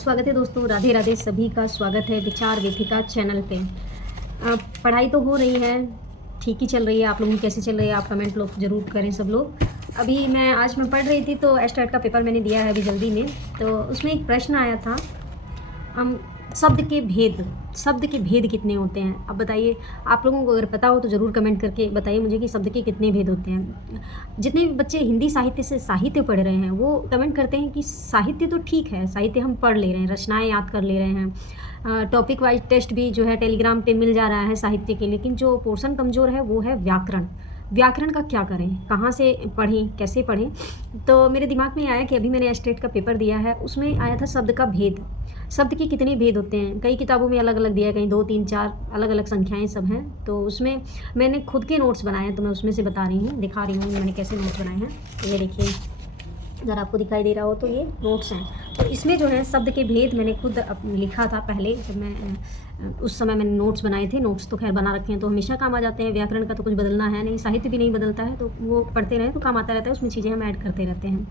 स्वागत है दोस्तों, राधे राधे। सभी का स्वागत है विचार वेदिका चैनल पे। पढ़ाई तो हो रही है, ठीक ही चल रही है। आप लोगों की कैसे चल रही है, आप कमेंट लोग ज़रूर करें सब लोग। अभी आज मैं पढ़ रही थी तो एस्टेट का पेपर मैंने दिया है अभी जल्दी में, तो उसमें एक प्रश्न आया था, हम शब्द के भेद कितने होते हैं। अब बताइए, आप लोगों को अगर पता हो तो ज़रूर कमेंट करके बताइए मुझे कि शब्द के कितने भेद होते हैं। जितने भी बच्चे हिंदी साहित्य से साहित्य पढ़ रहे हैं वो कमेंट करते हैं कि साहित्य तो ठीक है, साहित्य हम पढ़ ले रहे हैं, रचनाएं याद कर ले रहे हैं, टॉपिक वाइज टेस्ट भी जो है टेलीग्राम पे मिल जा रहा है साहित्य के, लेकिन जो पोर्शन कमज़ोर है वो है व्याकरण। व्याकरण का क्या करें, कहाँ से पढ़ें, कैसे पढ़ें। तो मेरे दिमाग में आया कि अभी मैंने एस्टेट का पेपर दिया है, उसमें आया था शब्द का भेद। शब्द के कितने भेद होते हैं, कई किताबों में अलग अलग दिया है, कहीं 2 3 4 अलग अलग संख्याएं सब हैं। तो उसमें मैंने खुद के नोट्स बनाए हैं, तो मैं उसमें से बता रही हूँ, दिखा रही हूँ मैंने कैसे नोट्स बनाए हैं। ये देखिए, अगर आपको दिखाई दे रहा हो तो ये नोट्स हैं। तो इसमें जो है शब्द के भेद मैंने खुद लिखा था पहले, जब मैं उस समय मैंने नोट्स बनाए थे। नोट्स तो खैर बना रखे हैं तो हमेशा काम आ जाते हैं, व्याकरण का तो कुछ बदलना है नहीं, साहित्य भी नहीं बदलता है, तो वो पढ़ते रहें तो काम आता रहता है, उसमें चीज़ें हम ऐड करते रहते हैं।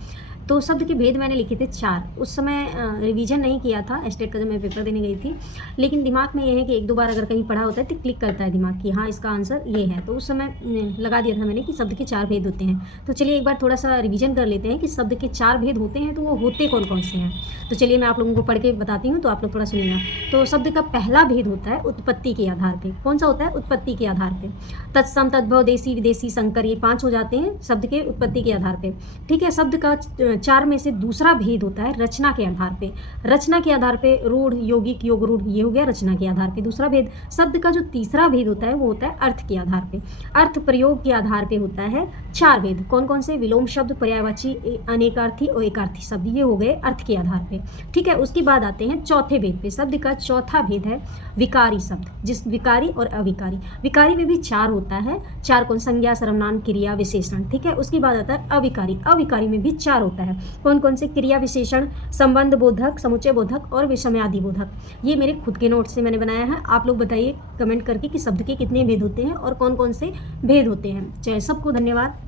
तो शब्द के भेद मैंने लिखे थे 4। उस समय रिवीजन नहीं किया था एस्टेट का जब मैं पेपर देने गई थी, लेकिन दिमाग में ये है कि 1 2 बार अगर कहीं पढ़ा होता है तो क्लिक करता है दिमाग कि हाँ इसका आंसर ये है। तो उस समय लगा दिया था मैंने कि शब्द के 4 भेद होते हैं। तो चलिए एक बार थोड़ा सा रिवीजन कर लेते हैं कि शब्द के 4 भेद होते हैं, तो वो होते कौन कौन से हैं। तो चलिए मैं आप लोगों को पढ़ के बताती हूँ, तो आप लोग थोड़ा सुनिएगा। तो शब्द का पहला भेद होता है उत्पत्ति के आधार पे। कौन सा होता है? उत्पत्ति के आधार पे। तत्सम, तद्भव, देसी, विदेशी, संकर, ये 5 हो जाते हैं शब्द के उत्पत्ति के आधार पे। ठीक है। शब्द का 4 में से दूसरा भेद होता है रचना के आधार पे। रचना के आधार पे रूढ़, यौगिक, योग रूढ़, ये हो गया रचना के आधार पे दूसरा भेद। शब्द का जो तीसरा भेद होता है वो होता है अर्थ के आधार पे। अर्थ प्रयोग के आधार पे होता है 4 भेद। कौन कौन से? विलोम शब्द, पर्यायवाची, अनेकार्थी और एकार्थी शब्द, ये हो गए अर्थ के आधार पे। ठीक है। उसके बाद आते हैं चौथे भेद पे। शब्द का चौथा भेद है विकारी शब्द, जिस विकारी और अविकारी। विकारी में भी 4 होता है। 4 कौन? संज्ञा, सर्वनाम, क्रिया, विशेषण। ठीक है। उसके बाद आता है अविकारी। अविकारी में भी 4 होता है। कौन कौन से? क्रिया, विशेषण, संबंध बोधक, समुच्चय बोधक और विषमयादि बोधक। ये मेरे खुद के नोट से मैंने बनाया है। आप लोग बताइए कमेंट करके कि शब्द के कितने भेद होते हैं और कौन कौन से भेद होते हैं। चाहे सबको धन्यवाद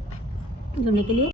जुड़ने के लिए।